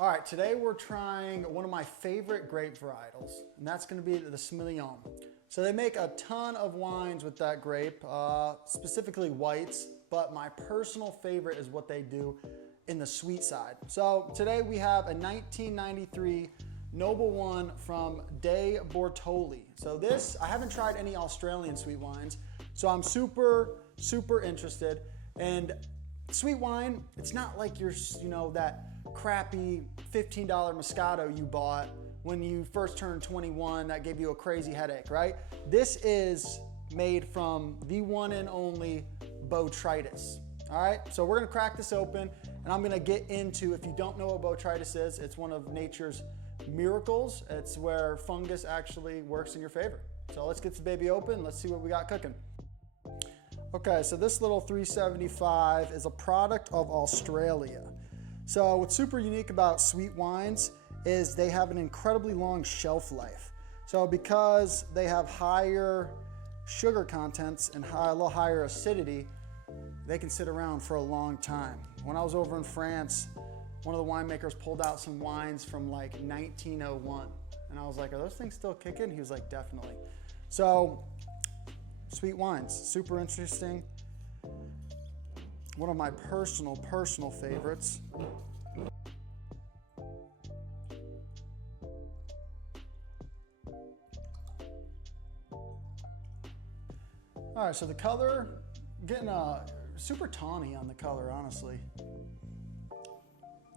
All right, today we're trying one of my favorite grape varietals, and that's gonna be the Semillon. So they make a ton of wines with that grape, specifically whites, but my personal favorite is what they do in the sweet side. So today we have a 1993 Noble One from Bortoli. So this, I haven't tried any Australian sweet wines, so I'm super interested. And sweet wine, it's not like that crappy $15 Moscato you bought when you first turned 21 that gave you a crazy headache, right? This is made from the one and only Botrytis. All right, so we're gonna crack this open and I'm gonna get into, if you don't know what Botrytis is, it's one of nature's miracles. It's where fungus actually works in your favor. So let's get this baby open. Let's see what we got cooking. Okay, so this little 375 is a product of Australia. So what's super unique about sweet wines is they have an incredibly long shelf life. So because they have higher sugar contents and a little higher acidity, they can sit around for a long time. When I was over in France, one of the winemakers pulled out some wines from like 1901. And I was like, are those things still kicking? He was like, definitely. So sweet wines, super interesting. One of my personal favorites. All right, so the color, getting super tawny on the color, honestly.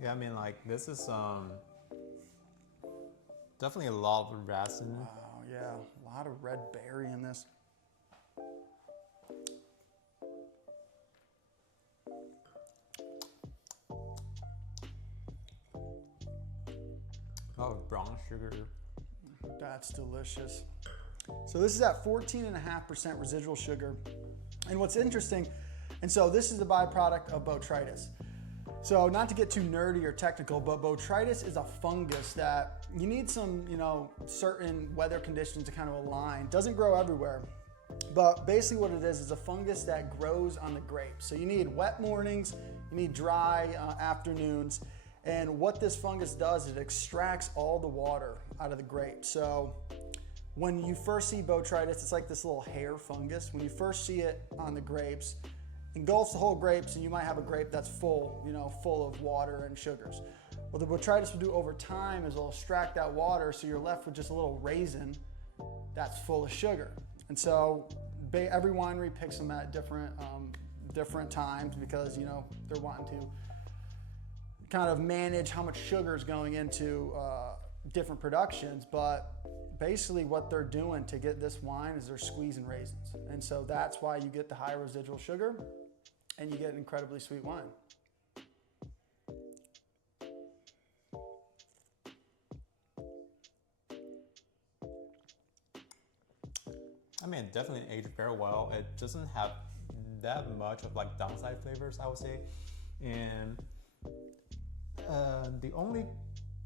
Yeah, I mean, like, this is definitely a lot of resin. Oh yeah, a lot of red berry in this. A lot of brown sugar. That's delicious. So this is at 14.5% residual sugar. And what's interesting, and so this is a byproduct of Botrytis. So not to get too nerdy or technical, but Botrytis is a fungus that you need some, certain weather conditions to kind of align. Doesn't grow everywhere, but basically what it is a fungus that grows on the grapes. So you need wet mornings, you need dry afternoons. And what this fungus does is it extracts all the water out of the grape. So when you first see Botrytis, it's like this little hair fungus. When you first see it on the grapes, it engulfs the whole grapes, and you might have a grape that's full, full of water and sugars. What the Botrytis will do over time is it'll extract that water, so you're left with just a little raisin that's full of sugar. And so every winery picks them at different times because they're wanting to kind of manage how much sugar is going into different productions, but basically what they're doing to get this wine is they're squeezing raisins. And so that's why you get the high residual sugar and you get an incredibly sweet wine. I mean, it definitely aged very well. It doesn't have that much of like downside flavors, I would say. And the only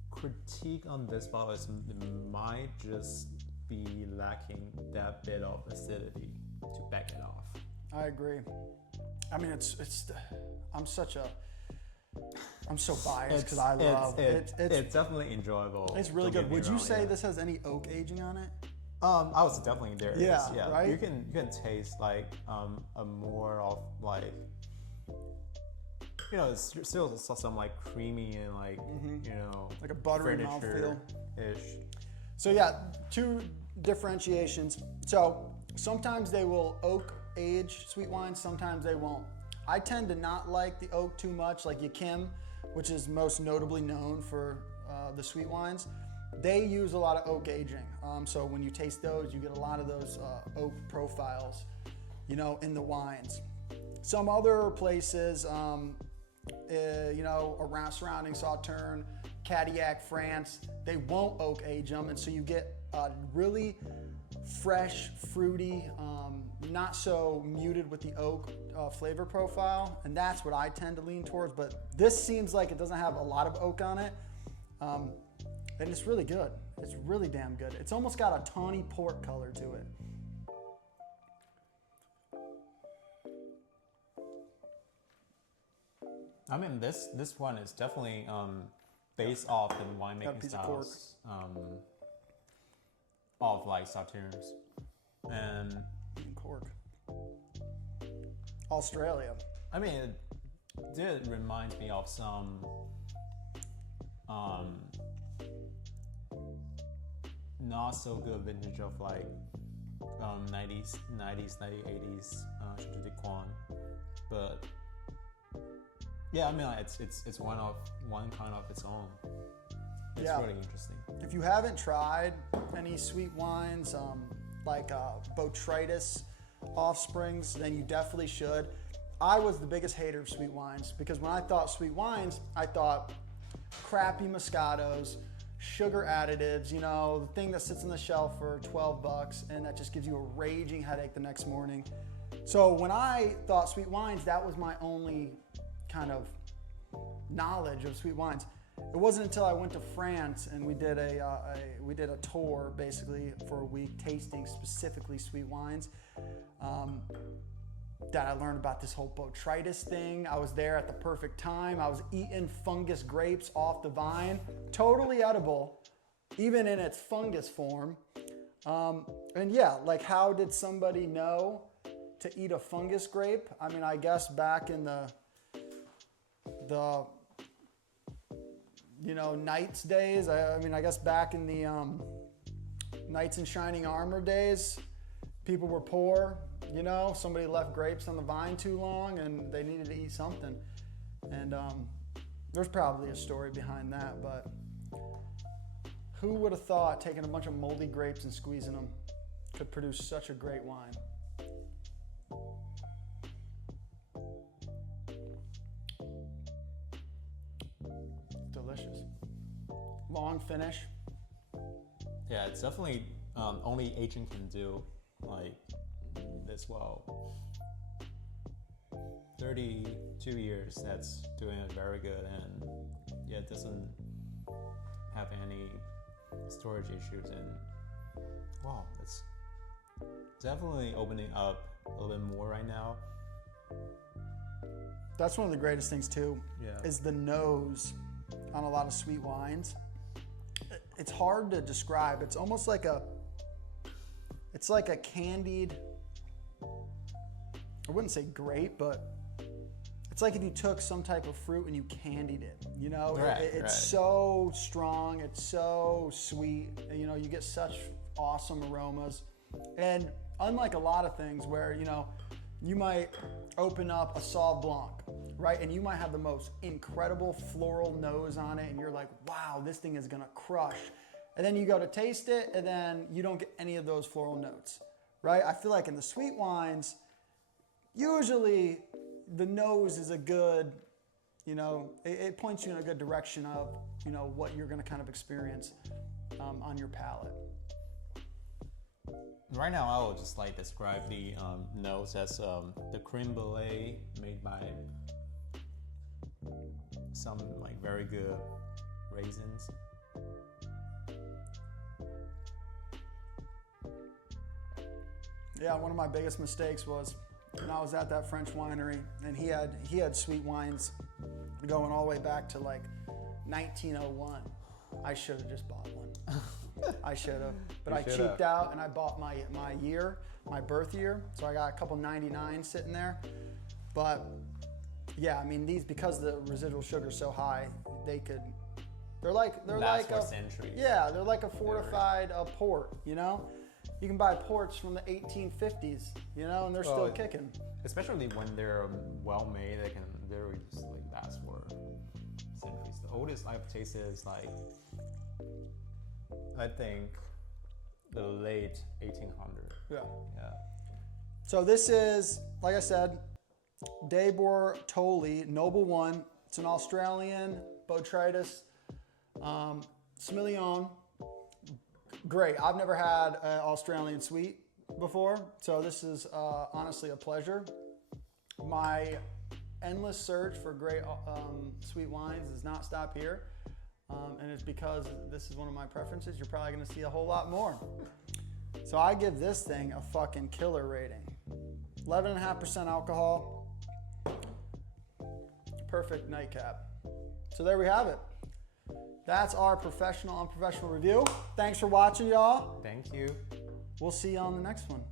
critique on this bottle is it might just be lacking that bit of acidity to back it off. I agree. I mean, I'm so biased because I love it. It's definitely enjoyable. It's really good. Would you say this has any oak aging on it? I was definitely there. Yeah, yeah. Right? You can taste like a more of like, it's still some like creamy and like like a buttery mouthfeel ish. So yeah, two differentiations. So sometimes they will oak age sweet wines, sometimes they won't. I tend to not like the oak too much, like Yakim, which is most notably known for the sweet wines. They use a lot of oak aging. So when you taste those, you get a lot of those oak profiles, in the wines. Some other places, around surrounding Sauternes, Cadillac, France, they won't oak age them, and so you get a really fresh, fruity, not so muted with the oak flavor profile, and that's what I tend to lean towards. But this seems like it doesn't have a lot of oak on it, and it's really good. It's really damn good. It's almost got a tawny port color to it. I mean, this one is definitely based off the Got a winemaking piece of cork. styles of like Sauternes. And Cork. Australia. I mean, it did remind me of some not so good vintage of like 90s, 80s Chateau de Coin, but yeah, I mean it's one kind of its own. It's Yeah. really interesting. If you haven't tried any sweet wines, like Botrytis offsprings, then you definitely should. I was the biggest hater of sweet wines because when I thought sweet wines, I thought crappy Moscatos, sugar additives, you know, the thing that sits on the shelf for $12 and that just gives you a raging headache the next morning. So when I thought sweet wines, that was my only kind of knowledge of sweet wines. It wasn't until I went to France and we did a tour basically for a week tasting specifically sweet wines that I learned about this whole Botrytis thing. I was there at the perfect time. I was eating fungus grapes off the vine, totally edible, even in its fungus form. And yeah, like how did somebody know to eat a fungus grape? I mean, I guess back in the you know, Knights days. I mean, I guess back in the Knights in Shining Armor days, people were poor. You know, somebody left grapes on the vine too long and they needed to eat something. And there's probably a story behind that, but who would have thought taking a bunch of moldy grapes and squeezing them could produce such a great wine? Delicious. Long finish. Yeah, it's definitely only aging can do like this well. 32 years, that's doing it very good, and yeah, it doesn't have any storage issues, and wow, it's definitely opening up a little bit more right now. That's one of the greatest things too, Yeah. is the nose on a lot of sweet wines. It's hard to describe. It's almost like it's like a candied, I wouldn't say grape, but it's like if you took some type of fruit and you candied it, you know? Right, It's right. so strong, it's so sweet, you know, you get such awesome aromas. And unlike a lot of things where, you know, you might open up a Sauv Blanc, right? And you might have the most incredible floral nose on it and you're like, wow, this thing is gonna crush. And then you go to taste it and then you don't get any of those floral notes, right? I feel like in the sweet wines, usually the nose is a good, you know, it points you in a good direction of, you know, what you're gonna kind of experience on your palate. Right now, I will just like describe the nose as the creme brulee made by some like very good raisins. Yeah, one of my biggest mistakes was when I was at that French winery and he had sweet wines going all the way back to like 1901. I should have just bought one. I should have, but You I should have. cheaped out and I bought my year, my birth year. So I got a couple 99 sitting there. But yeah, I mean these, because the residual sugar is so high, they're like Last for a centuries. yeah, they're like a fortified port, you know? You can buy ports from the 1850s, you know, and they're still kicking. Especially when they're well made, they're just like last for centuries. The oldest I've tasted is like, I think, the late 1800s. Yeah. Yeah. So this is, like I said, de Bortoli, Noble One. It's an Australian Botrytis, Semillon. Great. I've never had an Australian sweet before, so this is honestly a pleasure. My endless search for great sweet wines does not stop here, and it's because this is one of my preferences. You're probably going to see a whole lot more. So I give this thing a fucking killer rating. 11.5% alcohol. Perfect nightcap. So there we have it. That's our professional, unprofessional review. Thanks for watching, y'all. Thank you. We'll see you on the next one.